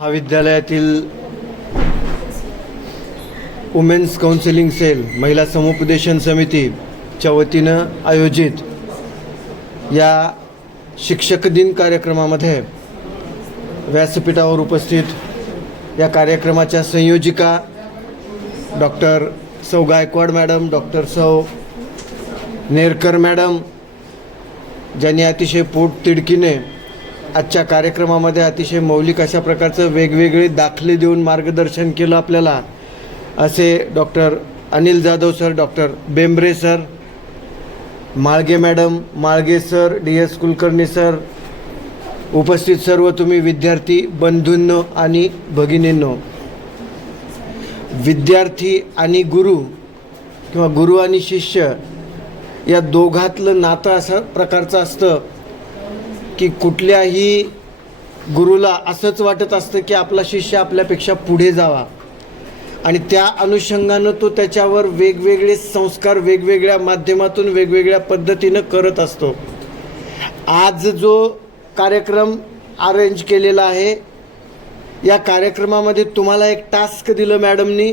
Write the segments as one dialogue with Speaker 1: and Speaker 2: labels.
Speaker 1: महाविद्यालयातील women's counselling sale महिला समुपदेशन समितीच्या वतीनं आयोजित या शिक्षक दिन कार्यक्रमामध्ये व्यासपीठावर उपस्थित या कार्यक्रमाच्या संयोजिका डॉक्टर सौ गायकवाड मॅडम डॉक्टर सौ नेरकर मॅडम ज्यांनी अतिशय पोट तिडकीने आजच्या कार्यक्रमामध्ये अतिशय मौलिक अशा प्रकारचं वेगवेगळे दाखले देऊन मार्गदर्शन केलं आपल्याला. असे doctor Anil Jadhav sir doctor Bembre sir Malge madam Malge sir D S Kulkarni sir उपस्थित सर्व तुम्ही विद्यार्थी बंधूंनो आणि भगिनींनो. विद्यार्थी आणि गुरु किंवा गुरु आणि शिष्य या दोघातलं नातं असं प्रकारचं असतं. की कुठल्याही गुरुला असंच वाटत असतं की आपला शिष्य आपल्यापेक्षा पुढे जावा. आणि त्या अनुषंगानं तो त्याच्यावर वेगवेगळे संस्कार वेगवेगळ्या माध्यमातून वेगवेगळ्या पद्धतीनं करत असतो. आज जो कार्यक्रम अरेंज केलेला आहे या कार्यक्रमामध्ये तुम्हाला एक टास्क दिलं मॅडमनी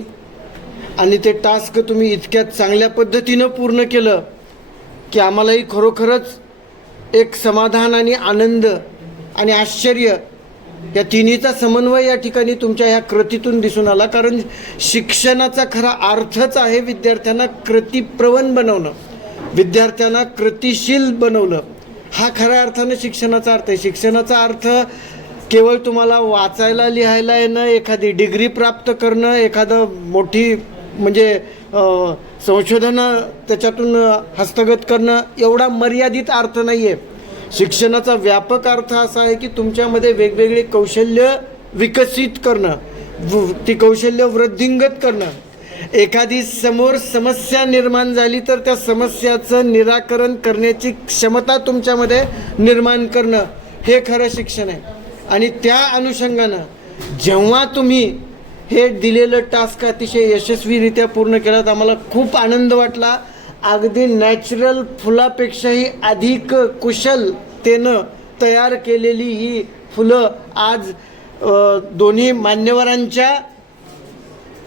Speaker 1: आणि ते टास्क तुम्ही इतक्या चांगल्या पद्धतीनं पूर्ण केलं की आम्हालाही खरोखरच एक समाधान आणि आनंद आणि आश्चर्य या तिन्हीचा समन्वय या ठिकाणी तुमच्या ह्या कृतीतून दिसून आला. कारण शिक्षणाचा खरा अर्थच आहे विद्यार्थ्यांना कृतीप्रवण बनवणं. विद्यार्थ्यांना कृतिशील बनवलं हा खऱ्या अर्थानं शिक्षणाचा अर्थ आहे. शिक्षणाचा अर्थ केवळ तुम्हाला वाचायला लिहायला येणं एखादी डिग्री प्राप्त करणं एखादं मोठी म्हणजे संशोधनं त्याच्यातून हस्तगत करणं एवढा मर्यादित अर्थ नाही आहे शिक्षणाचा व्यापक अर्थ असा आहे की तुमच्यामध्ये वेगवेगळे कौशल्य विकसित करणं व- ती कौशल्य वृद्धिंगत करणं. एखादी समोर समस्या निर्माण झाली तर त्या समस्याचं निराकरण करण्याची क्षमता तुमच्यामध्ये निर्माण करणं हे खरं शिक्षण आहे. आणि त्या अनुषंगानं जेव्हा तुम्ही हे दिलेलं टास्क अतिशय यशस्वीरित्या पूर्ण केलं. आम्हाला खूप आनंद वाटला. अगदी नॅचरल फुलापेक्षाही अधिक कुशलतेनं तयार केलेली ही फुलं आज दोन्ही मान्यवरांच्या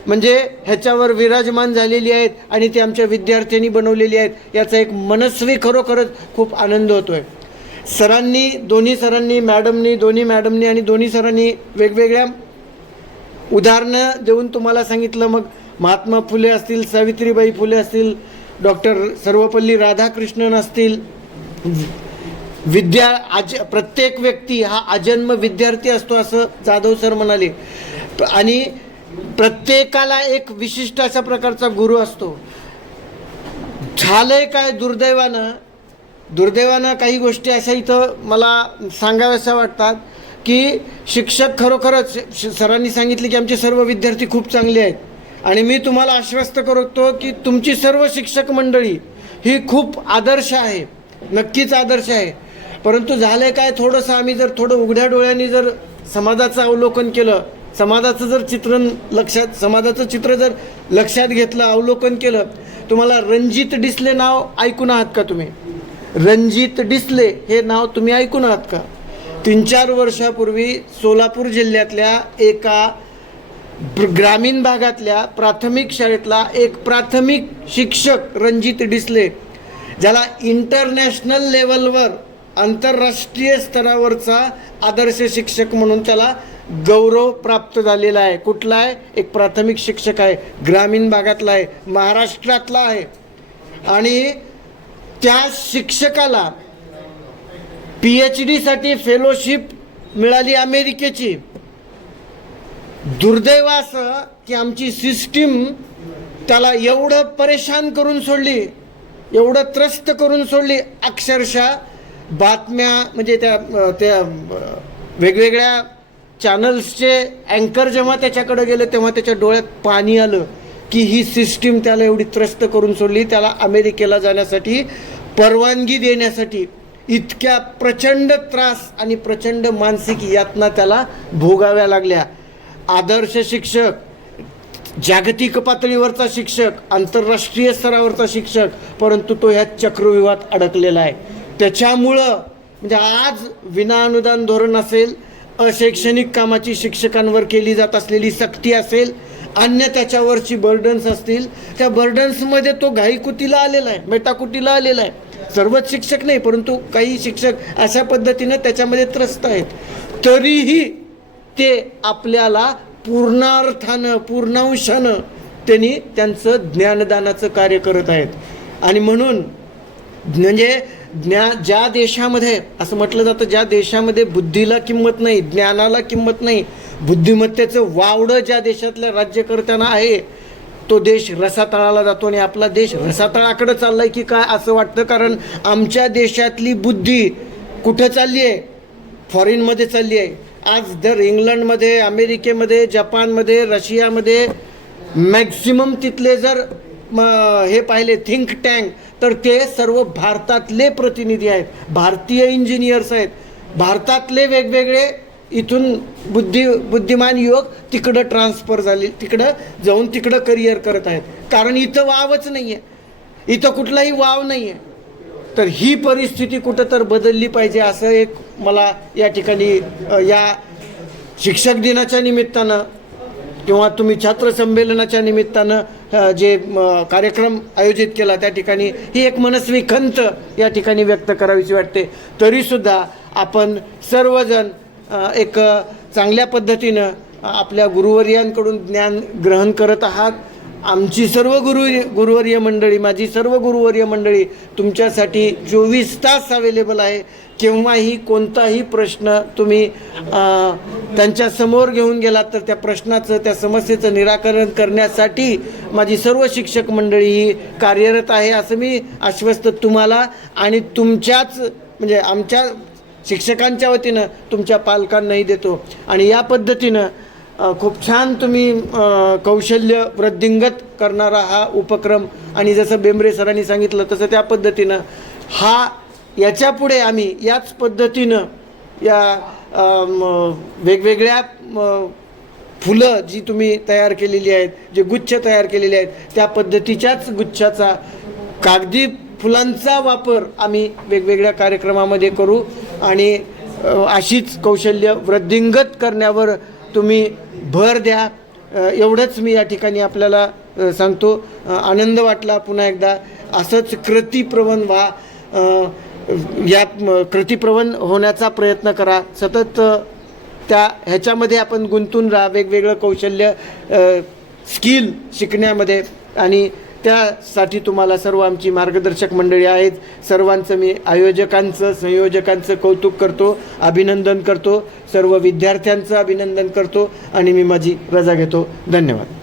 Speaker 1: म्हणजे ह्याच्यावर विराजमान झालेली आहेत आणि ती आमच्या विद्यार्थ्यांनी बनवलेली आहेत. याचा एक मनस्वी खरोखरच खूप आनंद होतो आहे सरांनी दोन्ही सरांनी मॅडमनी दोन्ही मॅडमनी आणि दोन्ही सरांनी वेगवेगळ्या उदाहरणं देऊन तुम्हाला सांगितलं मग महात्मा फुले असतील सावित्रीबाई फुले असतील डॉक्टर सर्वपल्ली राधाकृष्णन असतील. विद्या आज प्रत्येक व्यक्ती हा अजन्म विद्यार्थी असतो असं जाधव सर म्हणाले. आणि प्रत्येकाला एक विशिष्ट अशा प्रकारचा गुरु असतो. झालंय काय दुर्दैवानं? दुर्दैवानं काही गोष्टी अशा इथं मला सांगाव्याशा वाटतात. की शिक्षक खरोखरच श- सरांनी सांगितले की आमचे सर्व विद्यार्थी खूप चांगले आहेत. आणि मी तुम्हाला आश्वस्त करतो की तुमची सर्व शिक्षक मंडळी ही खूप आदर्श आहे. नक्कीच आदर्श आहे. परंतु झालंय काय? थोडंसं आम्ही जर थोडं उघड्या डोळ्यांनी जर समाजाचं अवलोकन केलं समाजाचं जर चित्रण लक्षात समाजाचं चित्र जर लक्षात घेतलं अवलोकन केलं तुम्हाला रणजित डिसले नाव ऐकून आहात का तुम्ही? रणजित डिसले हे नाव तुम्ही ऐकून आहात का? तीन चार वर्षापूर्वी सोलापूर जिल्ह्यातल्या एका ग्रामीण भागातल्या प्राथमिक शाळेतला एक प्राथमिक शिक्षक रणजित डिसले ज्याला इंटरनॅशनल लेवलवर आंतरराष्ट्रीय स्तरावरचा आदर्श शिक्षक म्हणून त्याला गौरव प्राप्त झालेला आहे. कुठला आहे? एक प्राथमिक शिक्षक आहे. ग्रामीण भागातला आहे. महाराष्ट्रातला आहे. आणि त्या शिक्षकाला पी एच डीसाठी फेलोशिप मिळाली अमेरिकेची. दुर्दैव असं की आमची सिस्टीम त्याला एवढं परेशान करून सोडली एवढं त्रस्त करून सोडली. अक्षरशः बातम्या म्हणजे त्या त्या वेगवेगळ्या चॅनल्सचे अँकर जेव्हा त्याच्याकडे गेले तेव्हा त्याच्या डोळ्यात पाणी आलं की ही सिस्टीम त्याला एवढी त्रस्त करून सोडली. त्याला अमेरिकेला जाण्यासाठी परवानगी देण्यासाठी इतक्या प्रचंड त्रास आणि प्रचंड मानसिक यातना त्याला भोगाव्या लागल्या. आदर्श शिक्षक जागतिक पातळीवरचा शिक्षक आंतरराष्ट्रीय स्तरावरचा शिक्षक परंतु तो ह्या चक्रव्यूहात अडकलेला आहे. त्याच्यामुळं म्हणजे आज विना अनुदान धोरण असेल अशैक्षणिक कामाची शिक्षकांवर केली जात असलेली सक्ती असेल अन्य त्याच्यावरची बर्डन्स असतील त्या बर्डन्समध्ये तो घाईकुतीला आलेला आहे मेटाकुटीला आलेला आहे. सर्वच शिक्षक नाही परंतु काही शिक्षक अशा पद्धतीनं त्याच्यामध्ये त्रस्त आहेत. तरीही ते आपल्याला पूर्णार्थानं पूर्णांशानं त्यांनी त्यांचं ज्ञानदानाचं कार्य करत आहेत. आणि म्हणून म्हणजे ज्ञा ज्या देशामध्ये असं म्हटलं जातं ज्या देशामध्ये बुद्धीला किंमत नाही ज्ञानाला किंमत नाही बुद्धिमत्तेचं वावडं ज्या देशातल्या राज्यकर्त्यांना आहे तो देश रसातळाला जातो आणि आपला देश रसातळाकडे चाललाय की काय असं वाटतं? कारण आमच्या देशातली बुद्धी कुठं चालली आहे? फॉरेनमध्ये चालली आहे. आज जर इंग्लंडमध्ये अमेरिकेमध्ये जपानमध्ये रशियामध्ये मॅक्झिमम तिथले जर म, हे पाहिले थिंक टँक तर ते सर्व भारतातले प्रतिनिधी आहेत. भारतीय इंजिनियर्स आहेत. भारतातले वेगवेगळे इथून बुद्धी बुद्धिमान युवक तिकडं ट्रान्सफर झाले तिकडं जाऊन तिकडं करिअर करत आहेत. कारण इथं वावच नाही आहे इथं कुठलाही वाव नाही आहे तर ही परिस्थिती कुठं तर बदलली पाहिजे असं एक मला या ठिकाणी या शिक्षक दिनाच्या निमित्तानं किंवा तुम्ही छात्र संमेलनाच्या निमित्तानं जे कार्यक्रम आयोजित केला त्या ठिकाणी ही एक मनस्वी खंत या ठिकाणी व्यक्त करावीशी वाटते. तरीसुद्धा आपण सर्वजण एक चांगल्या पद्धतीनं आपल्या गुरुवर्यांकडून ज्ञान ग्रहण करत आहात. आमची सर्व गुरु गुरुवर्य मंडळी माझी सर्व गुरुवर्य मंडळी तुमच्यासाठी चोवीस तास अवेलेबल आहे. केव्हाही कोणताही प्रश्न तुम्ही त्यांच्यासमोर घेऊन गेलात तर त्या प्रश्नाचं त्या समस्येचं निराकरण करण्यासाठी माझी सर्व शिक्षक मंडळी ही कार्यरत आहे असं मी आश्वस्त तुम्हाला आणि तुमच्याच म्हणजे आमच्या शिक्षकांच्या वतीनं तुमच्या पालकांनाही देतो. आणि या पद्धतीनं खूप छान तुम्ही कौशल्य वृद्धिंगत करणारा हा उपक्रम आणि जसं बेंबरे सरांनी सांगितलं तसं त्या पद्धतीनं हा याच्यापुढे आम्ही याच पद्धतीनं या वेगवेगळ्या फुलं जी तुम्ही तयार केलेली आहेत जे गुच्छ तयार केलेले आहेत त्या पद्धतीच्याच गुच्छाचा कागदी फुलांचा वापर आम्ही वेगवेगळ्या कार्यक्रमामध्ये करू. आणि अशीच कौशल्य वृद्धिंगत करण्यावर तुम्ही भर द्या. एवढंच मी या ठिकाणी आपल्याला सांगतो. आनंद वाटला पुन्हा एकदा. असंच कृतीप्रवण व्हा. या यात कृतीप्रवण होण्याचा प्रयत्न करा. सतत त्या ह्याच्यामध्ये आपण गुंतून राहा. वेगवेगळं कौशल्य स्किल शिकण्यामध्ये आणि त्यासाठी तुम्हाला सर्व आमची मार्गदर्शक मंडळी आहेत. सर्वांचं मी आयोजकांचं संयोजकांचं कौतुक करतो अभिनंदन करतो. सर्व विद्यार्थ्यांचं अभिनंदन करतो आणि मी माझी रजा घेतो. धन्यवाद.